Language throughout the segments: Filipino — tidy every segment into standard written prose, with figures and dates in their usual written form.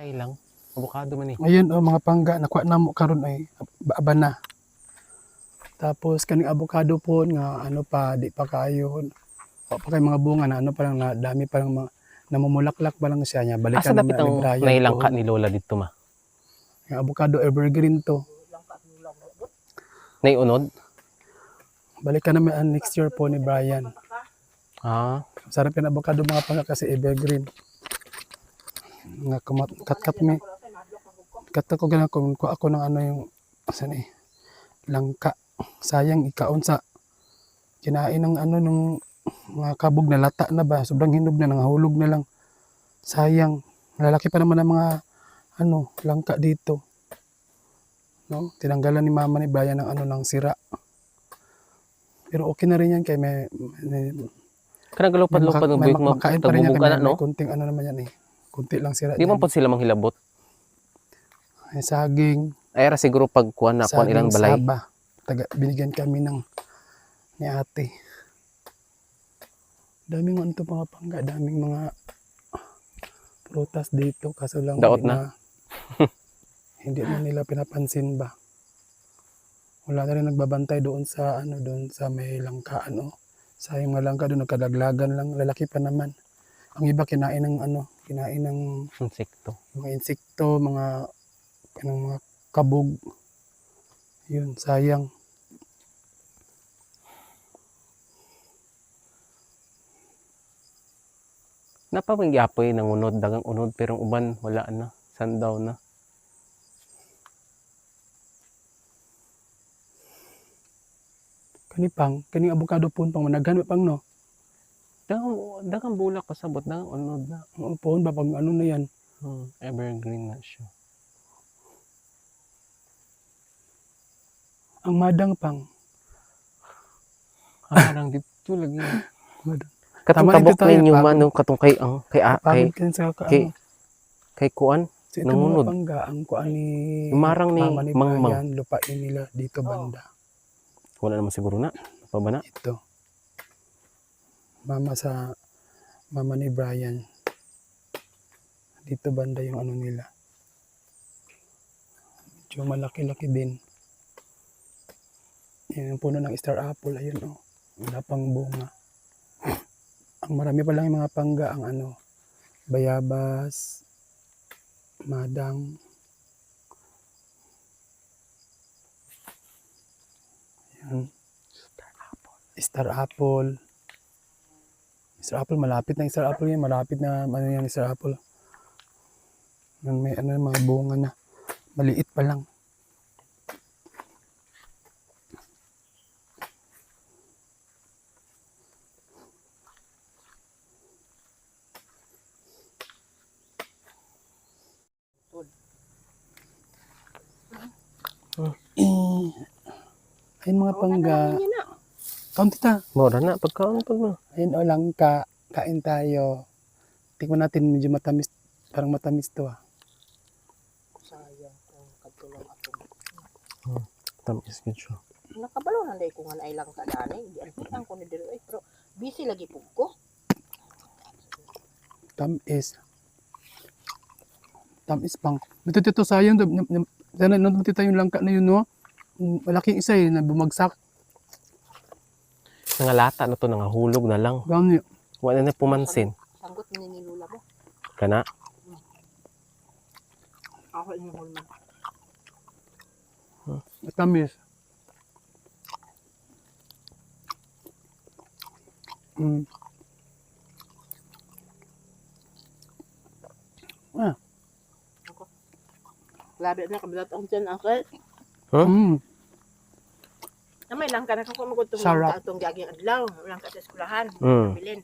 Ay lang, avocado man eh. Ngayon mga pangga nakuha na mo karon ay abana. Tapos kaning avocado po nga ano pa di pa kayo. O pa kay mga bunga na ano pa lang na dami pa lang mga namumulaklak pa lang siya niya. Asa Balikan dapit naman ni ang Brian nailangka po. ni Lola dito ma? Yung avocado evergreen to. Naiunod? Balikan naman next year po ni Brian. Ah, Sarap yung avocado mga pangga kasi evergreen. Nga kat-kat mi. Kat ko ganun kung ako ng ano yung saan eh, langka. Sayang ikaon sa kinain ng ano nung mga kabog na lata na ba. Sobrang hinog na nangahulog na lang. Sayang. Lalaki pa naman ang mga ano langka dito. No? Tinanggalan ni mama ni Brian ng ano ng sira. Pero okay na rin yan kay may kanang galupad-lupad ng buyok mo, makain pa rin yan tagbubog kay ka na, may no? kunting ano naman yan eh. Kunti lang sira Di man dyan. po sila manghilabot. Ay, saging. Ay, ra siguro pag kuha na, kuha ilang balay. Saba. Binigyan kami ng ni ate. Daming ano to mga pangga, daming mga prutas dito kaso lang Daot na. Hindi na nila pinapansin ba. Wala na rin nagbabantay doon sa ano doon sa may langkaan oh. Sayang mga langka doon nagkadaglagan lang, lalaki pa naman. Ang iba kinain ng ano, kinain ng Insekto. mga insekto, mga kabog. Yun, sayang. Napamangyapoy ng unod, dagang unod, pero ang uban, wala na. Sundown na. Kaning avocado pun pang managhan pang no. Dagang bulak kasabot, dagang unod na. Oo, pun ba pang ano na yan. Evergreen na siya. Ang madang pang. Parang dito lagi. Madang. Katong Tama rin kabok tayo, ninyo pagod. man, no? Katong Pagod ka sa ano. kay kuan. So ito Nangunod. mga pangga, ang kuan ni Marang ni mama ni Mangmang. Brian, lupain nila dito banda. Wala naman siguro na. Pa ba na? Ito. Mama ni Brian. Dito banda yung ano nila. Medyo malaki-laki din. Yan ang puno ng star apple. Ayun oh. Wala pang bunga. Ang marami pa lang yung mga pangga. Ang ano. Bayabas. Madang. Yan. Star apple. Star apple. Malapit na yung star apple yan. Malapit na ano yan star apple. May ano mga bunga na. Maliit pa lang. Ayun mga pangga. Kaunti ta. Mura na. Pagkaon pag na. Ayun o langka. Kain tayo. Tingnan natin medyo matamis. Parang matamis to ah. Sayang kung katulang ako. Tamis yun siya. Nakabalo na dahil ko nga ay lang kadani. Hindi ang ko ni dito. Pero busy lagi po ko. Tamis. Tamis pang. Ito sayang. Sana natin tayo yung langka na yun no. Malaking isa eh. Na bumagsak. Nangalata na to. Nangahulog na lang. Gani. Wala na pumansin. Sanggot ni nilula mo. Kana. Ako yung hulma. Tamis. Labi na kabilat ang tiyan akit. Namay lang ka na kung magutong Sarap. lang ka itong gaging adlaw. Lang ka sa eskulahan. Bilin.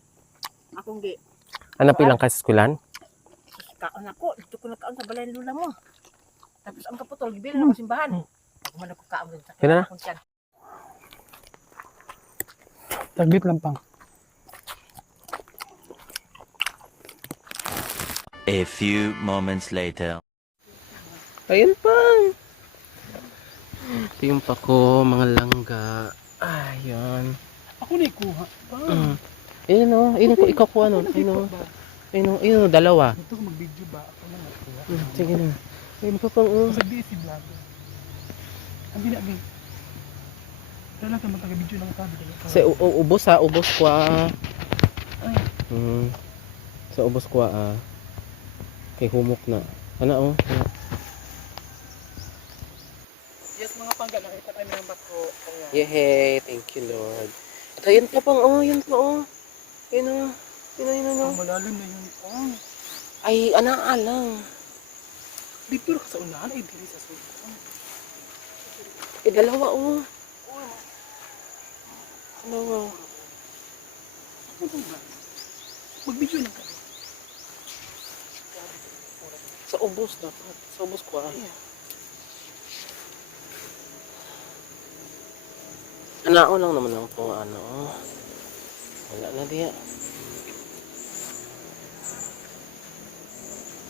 Akong gi. Ano pilang ka sa eskwelahan? Kaon ako. Dito ko nakaon sa balay lula mo. Tapos ang kaputol. Gibilin ako simbahan. Ako man ako kaon din sa Kina na? akong tiyan. Taglit lang pang. A few moments later. Ayun pa. Ito yung pako, mga langga. Ayun. Ako na ikuha. Ayun o. Ayun ko, ikaw kuha nun. Ayun o. Ayun, dalawa. Ito ko mag-video ba? Ako lang nakuha. Sige na. Ayun pa pang, Sa BC vlog. Hindi na, Bin. Kaya lang ka magtaga-video lang sabi. Sa ubos ha, ubos kwa. Ay, Sa ubos kwa kay humok na. Ano oh? yes, mga pangga, nakita tayo ng bato. Yehey, thank you Lord. Ito, yun pa pang, yun pa Yun oh. Yun Ang malalim na yun. Oh. Ay, alang. Dito ka sa unahan, ay dili sa sultan. Dalawa oh. Dalawa. Ano ba? Mag-video lang kami. Sa ubos dapat. Sa ubos kwa. Anao lang naman ang po, wala na diya.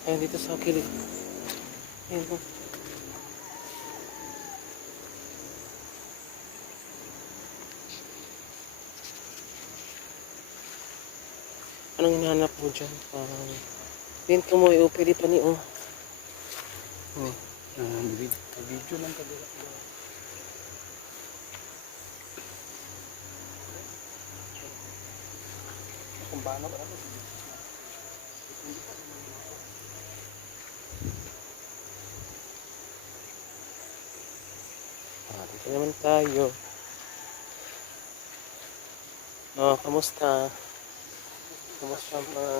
Ayun dito sa kilid. Ayun po. Anong hinahanap mo dyan? Parang din ka mo, pwede pa ni Video lang kami. Kung paano ba? Dito naman tayo. Kamusta? Kamusta ang mga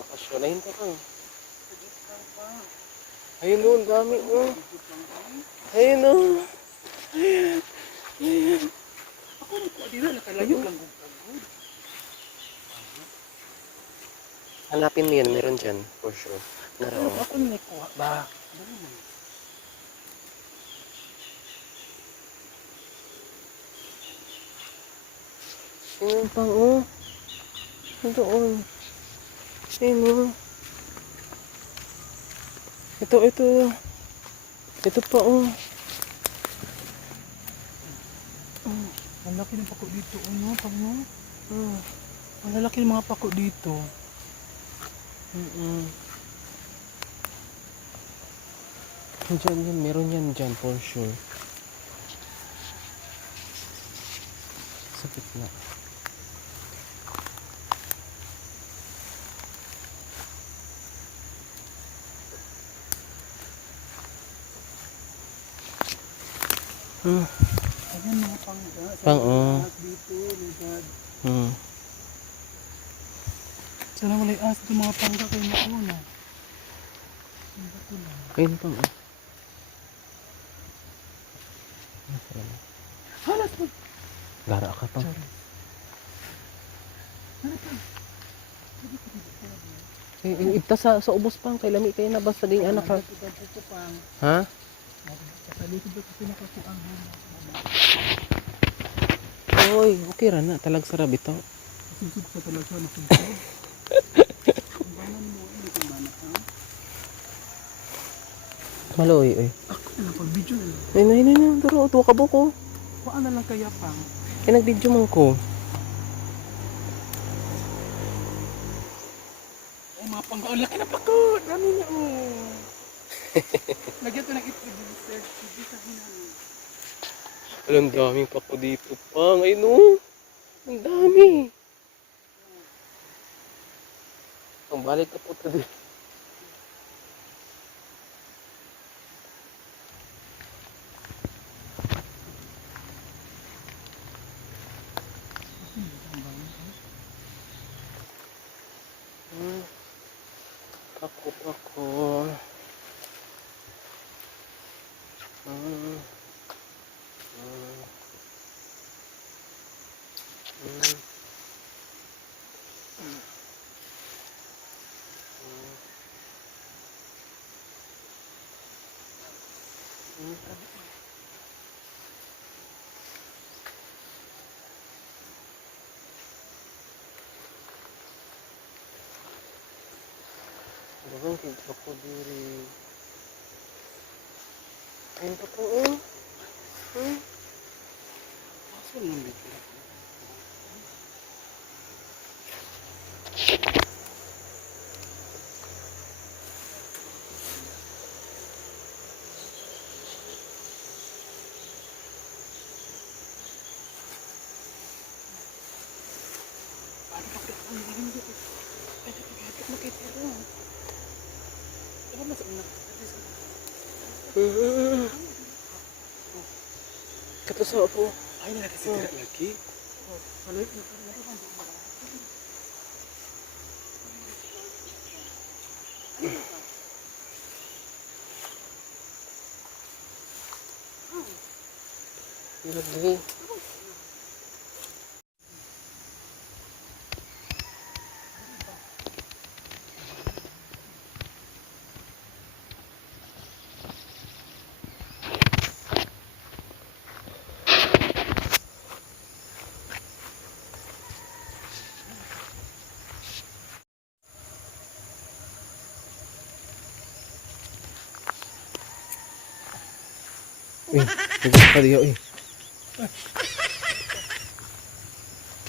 bakasyon? Ayun ka pang. Ayun o, ang dami o. Ayun o. Ako nagkuha din na, nakalayo lang kung pagod. Hanapin mo yan, meron dyan, for sure. Naroon. Ako nagkuha ba? Ayun pang o. Doon. Ayun o. Ito. Ito pa o. Ang laki ng pako dito, ano? Ang lalaki ng mga pako dito. Diyan yan, meron yan dyan, for sure. Sa gitna. Ayan mga pangga. Dito, my God. Sana wala yung dito mga pangga kayo mauna. Ayun pang o. Halas mo! Gara ka pang. Sorry. Ibta sa ubos pang, kay lami kayo na basta ding anak ha. Ito pang. Ha? Sa likod ba kasi nakakuang Oy, okay ra na, talag sarap ito. Sugsug sa talaga na sugsug. Ang banan mo, hindi ko manak ha? Maloy, oy. Ako na lang pag-video na lang. Ay, duro, tuwa ka buko. Kuhaan na lang kaya pang. Ay, nag-video man ko. Ay mga pangga, ang laki na pako! Dami na oh! Lagyan ko ng i-producer. Hindi sa hinang. Ang daming pako dito pang. Ay no, ang dami. Ang balik ka po to dito. Pako. Dagang kita ko diri. Ayun pa po oh. Asan lang dito? Katusa po. Ay, nakasitira lagi. Lagi. Huwag ka diha, eh.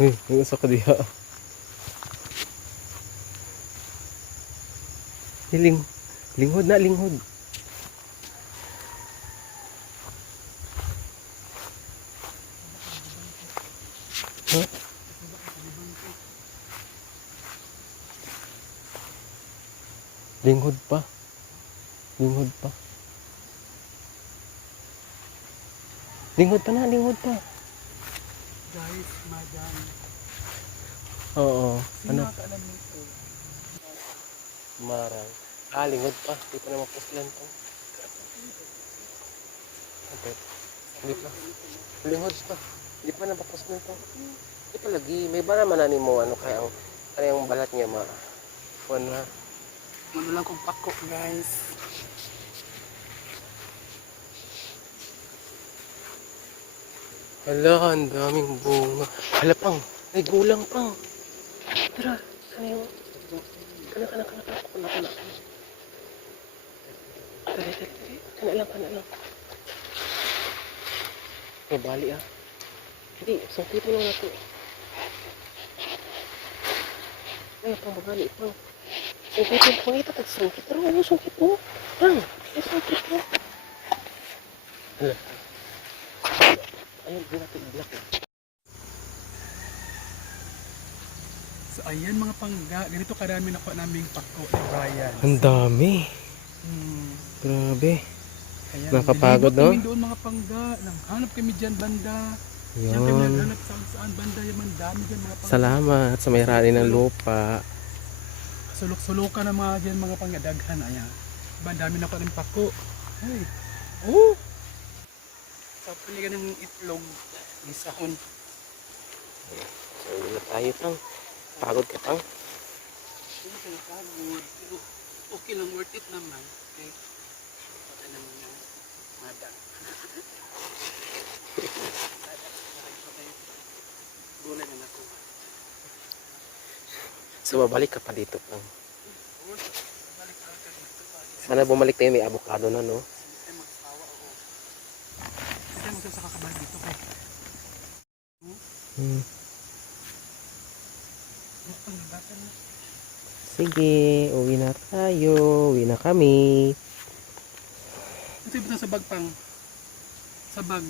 Huwag ka diha. Linghod na, linghod. Huh? Linghod pa. Linghod pa. Linghod pa na, linghod pa. Guys, madam. Oo. Sino Ano? nakaalam nito? Marang. Linghod pa. Hindi pa na mapuslan to. Okay. Hindi pa. Linghod pa. Hindi pa na mapuslan to. Hindi pa lagi. May ba naman na mo ano kaya ang balat niya ma. Kuwan na. Ano lang kong pako, guys. Hala, ang daming bunga. Hala pang. May gulang pang. Tara. Ano yung... Kana. Dali. Kana lang. May bali ah. Hindi, sungkitin lang natin. Ay, pang babali pang. Sungkitin pang ito, tagsungkit. Pero ano sungkit mo? Pang, ay sungkit mo. Hala. Ayun, di natin i-block eh. So, ayan mga pangga. Ganito karami na po naming pako ni Brian. Ang dami. Hmm. Grabe. Ayan, Nakapagod, nilibot no? kami doon mga pangga. Nanghanap kami dyan banda. Diyan kami Yun. naghanap saan banda. Yung mga dami dyan mga pangga. Salamat sa may rani ng lupa. Sulok-sulukan ng mga dyan mga pangga. Daghan. Ayan. Diba, dami na ko rin pako. Ay. Oh! So, pili ka ng itlog. Isahon. So, yun na tayo pang. Pagod ka pang. Hindi ka napagod. Pero okay lang. Worth it naman. Okay. Pagka naman yung madang. Gulay na nakuha. So, babalik ka pa dito pang. Balik ka dito pa. Sana bumalik tayo may avocado na, no? Ay magsawa oo. Kasi magsasaka ka balik dito kay. Panglabasan na. Sige, uwi na tayo. Uwi na kami. Ito yung sa bag pang. Sa bag.